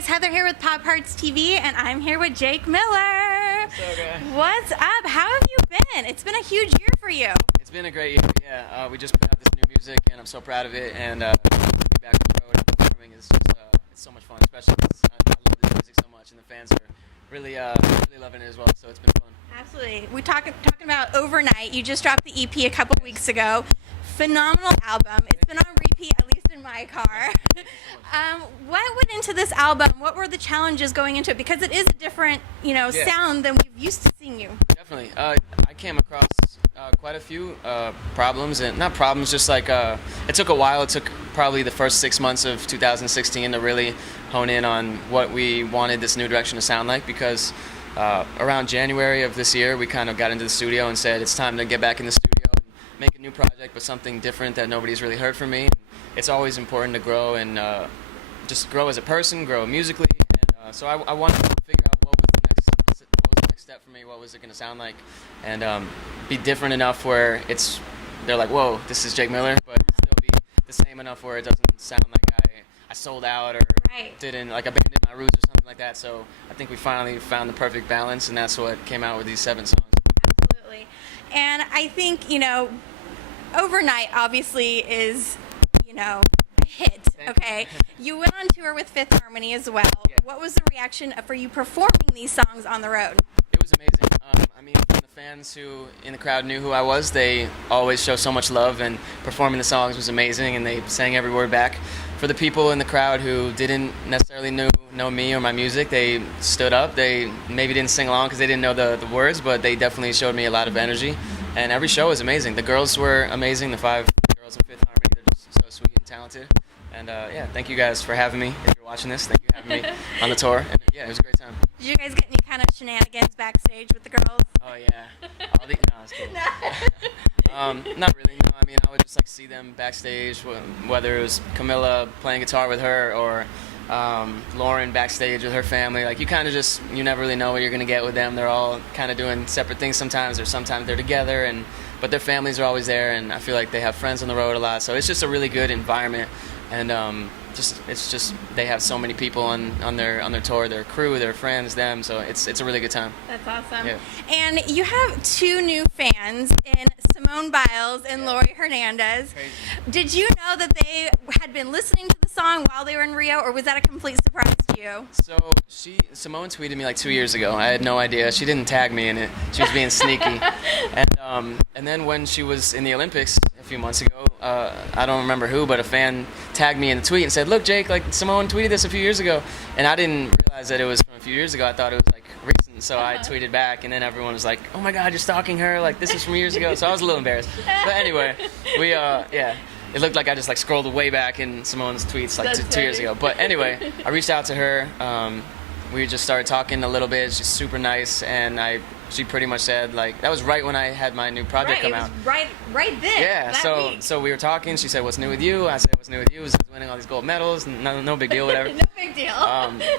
guys, Heather here with Pop Hearts TV, and I'm here with Jake Miller. What's up? How have you been? It's been a huge year for you. It's been a great year, yeah. We just put out this new music, and I'm so proud of it, and to be back on the road and performing is just it's so much fun, especially because I love this music so much, and the fans are really loving it as well, so it's been fun. Absolutely. We're talking about Overnight. You just dropped the EP a couple weeks ago. Phenomenal album. It's been on repeat, at least in my car. What went into this album? What were the challenges going into it? Because it is a different, sound than we've used to seeing you. Definitely. I came across quite a few problems, and not problems, just like it took a while. It took probably the first 6 months of 2016 to really hone in on what we wanted this new direction to sound like, because around January of this year, we kind of got into the studio and said it's time to get back in the studio and make a new project, but something different that nobody's really heard from me. It's always important to grow and just grow as a person, grow musically, and so I wanted to figure out what was the next step for me, what was it going to sound like, and be different enough where they're like, whoa, this is Jake Miller, but still be the same enough where it doesn't sound like I sold out or didn't abandon my roots or something like that. So I think we finally found the perfect balance, and that's what came out with these 7 songs. Absolutely. And I think, Overnight obviously is, a hit, okay? You went on tour with Fifth Harmony as well. Yeah. What was the reaction for you performing these songs on the road? It was amazing. When the fans who in the crowd knew who I was, they always show so much love, and performing the songs was amazing, and they sang every word back. For the people in the crowd who didn't necessarily know me or my music, they stood up. They maybe didn't sing along because they didn't know the words, but they definitely showed me a lot of energy. And every show was amazing. The girls were amazing, the 5 girls in Fifth Harmony. They're just so sweet and talented. And thank you guys for having me. If you're watching this, thank you for having me on the tour. And it was a great time. Did you guys get any kind of shenanigans backstage with the girls? Oh yeah. No, it's cool. Not really. No, I would just see them backstage, whether it was Camilla playing guitar with her or Lauren backstage with her family. You never really know what you're gonna get with them. They're all kind of doing separate things sometimes, or sometimes they're together, but their families are always there, and I feel like they have friends on the road a lot. So it's just a really good environment, and it's just they have so many people on their tour, their crew, their friends, them. So it's a really good time. That's awesome. Yeah. And you have 2 new fans in Simone Biles and Laurie Hernandez. Crazy. Did you know that they had been listening to the song while they were in Rio, or was that a complete surprise to you? So Simone tweeted me 2 years ago. I had no idea. She didn't tag me in it. She was being sneaky. And then when she was in the Olympics a few months ago, I don't remember who, but a fan tagged me in the tweet and said, "Look, Jake, Simone tweeted this a few years ago," and I didn't realize that it was from a few years ago. I thought it was recent, so I tweeted back, and then everyone was like, "Oh my God, you're stalking her! This is from years ago." So I was a little embarrassed. But anyway, it looked like I just scrolled way back in Simone's tweets two years ago. But anyway, I reached out to her. We just started talking a little bit. She's super nice, and she pretty much said that was right when I had my new project come out. Right then. Yeah. So we were talking. She said, "What's new with you?" I said, "What's new with you?" I was winning all these gold medals. No big deal, whatever. No big deal.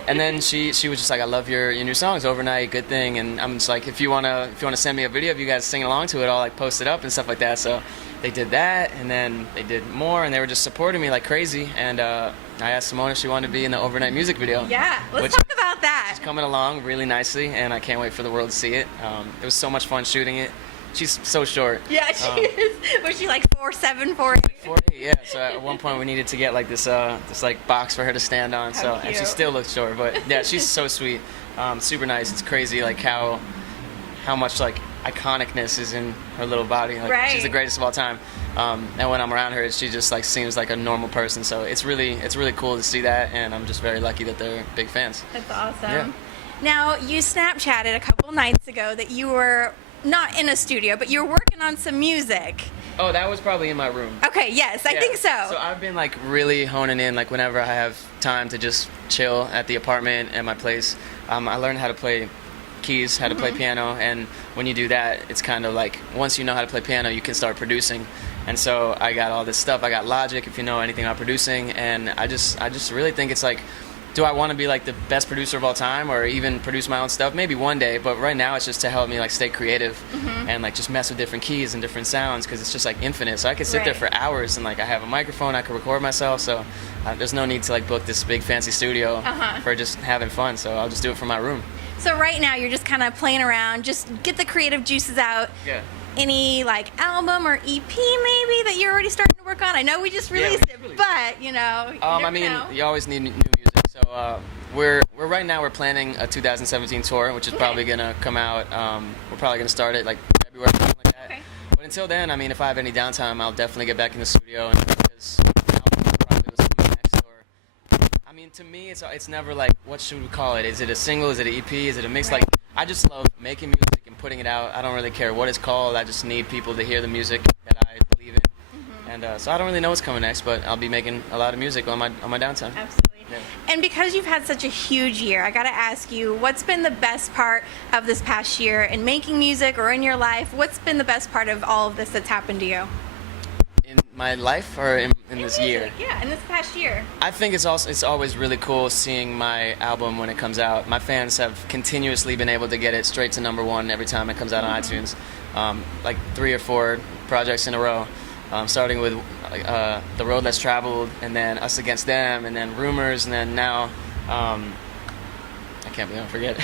And then she was just like, "I love your new songs, Overnight, good thing." And I'm just like, if you wanna send me a video of you guys singing along to it, I'll post it up and stuff like that. So they did that, and then they did more, and they were just supporting me like crazy. And I asked Simone if she wanted to be in the Overnight music video. Yeah, let's talk about that. It's coming along really nicely, and I can't wait for the world to see it. It was so much fun shooting it. She's so short. Yeah, she is. Was she 4'7", 4'8"? 4'8", yeah. So at one point we needed to get this box for her to stand on. How and she still looks short, but yeah, she's so sweet, super nice. It's crazy how much iconicness is in her little body. She's the greatest of all time. And when I'm around her, she just seems like a normal person. So it's really cool to see that, and I'm just very lucky that they're big fans. That's awesome. Yeah. Now, you Snapchatted a couple nights ago that you were not in a studio, but you're working on some music. Oh, that was probably in my room. Okay, yes, I think so. So I've been really honing in, whenever I have time to just chill at the apartment at my place. I learned how to play keys, how to play piano, and when you do that, it's kind of once you know how to play piano, you can start producing. And so I got all this stuff. I got Logic, if you know anything about producing, and I just really think it's do I want to be like the best producer of all time or even produce my own stuff? Maybe one day, but right now it's just to help me like stay creative and like just mess with different keys and different sounds, because it's just like infinite. So I could sit there for hours, and like I have a microphone, I could record myself, so there's no need to like book this big fancy studio for just having fun. So I'll just do it from my room. So right now you're just kind of playing around, just get the creative juices out. Yeah. Any like album or EP maybe that you're already starting to work on? I know we just released it, but you know. I mean, you always need new music. So we're right now we're planning a 2017 tour, which is probably gonna come out. We're probably gonna start it like February, something like that. Okay. But until then, I mean, if I have any downtime, I'll definitely get back in the studio, and because probably was coming next. Or I mean, to me, it's never like, what should we call it? Is it a single? Is it an EP? Is it a mix? Like, I just love making music and putting it out. I don't really care what it's called. I just need people to hear the music that I believe in. And so I don't really know what's coming next, but I'll be making a lot of music on my downtime. Absolutely. Yeah. And because you've had such a huge year, I got to ask you, what's been the best part of this past year in making music or in your life? What's been the best part of all of this that's happened to you? In my life or in this year? Yeah, in this past year. I think it's always really cool seeing my album when it comes out. My fans have continuously been able to get it straight to #1 every time it comes out on iTunes, like 3 or 4 projects in a row, starting with The Road Less Traveled, and then Us Against Them, and then Rumors, and then now I can't believe I forget.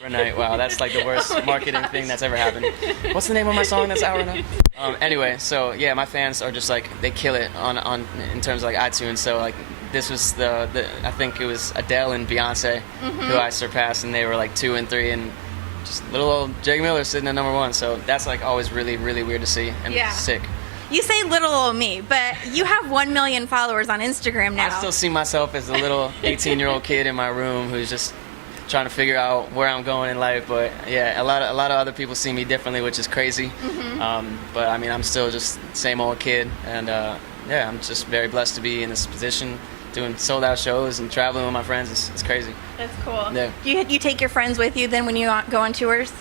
Overnight. Wow, that's like the worst marketing thing that's ever happened. What's the name of my song that's out right now? Anyway, so yeah, my fans are just like, they kill it on in terms of like iTunes. So like this was the I think it was Adele and Beyonce who I surpassed, and they were like 2 and 3, and just little old Jake Miller sitting at #1. So that's like always really, really weird to see and sick. You say little old me, but you have 1 million followers on Instagram now. I still see myself as a little 18-year-old kid in my room who's just trying to figure out where I'm going in life. But yeah, a lot of other people see me differently, which is crazy. But I mean, I'm still just same old kid, and yeah, I'm just very blessed to be in this position, doing sold-out shows and traveling with my friends. It's crazy. That's cool. Yeah. You take your friends with you then when you go on tours?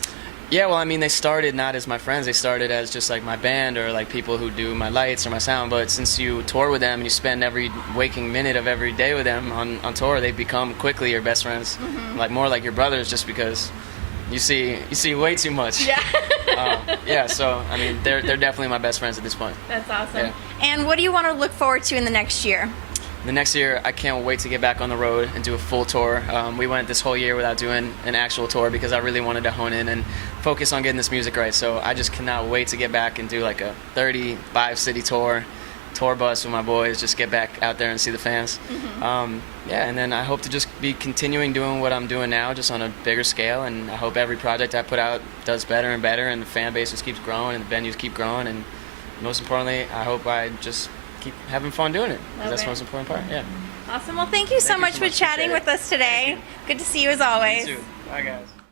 Yeah, well, I mean, they started not as my friends. They started as just like my band or like people who do my lights or my sound. But since you tour with them and you spend every waking minute of every day with them on tour, they become quickly your best friends, like more like your brothers, just because you see way too much. Yeah. Yeah. So I mean, they're definitely my best friends at this point. That's awesome. Yeah. And what do you want to look forward to in the next year? The next year, I can't wait to get back on the road and do a full tour. We went this whole year without doing an actual tour because I really wanted to hone in and focus on getting this music right. So I just cannot wait to get back and do like a 35-city tour bus with my boys, just get back out there and see the fans. Yeah, and then I hope to just be continuing doing what I'm doing now, just on a bigger scale, and I hope every project I put out does better and better, and the fan base just keeps growing, and the venues keep growing, and most importantly, I hope I just keep having fun doing it. That's the most important part. Yeah. Awesome. Well, thank you so much for chatting with us today. Good to see you as always. You too. Bye, guys.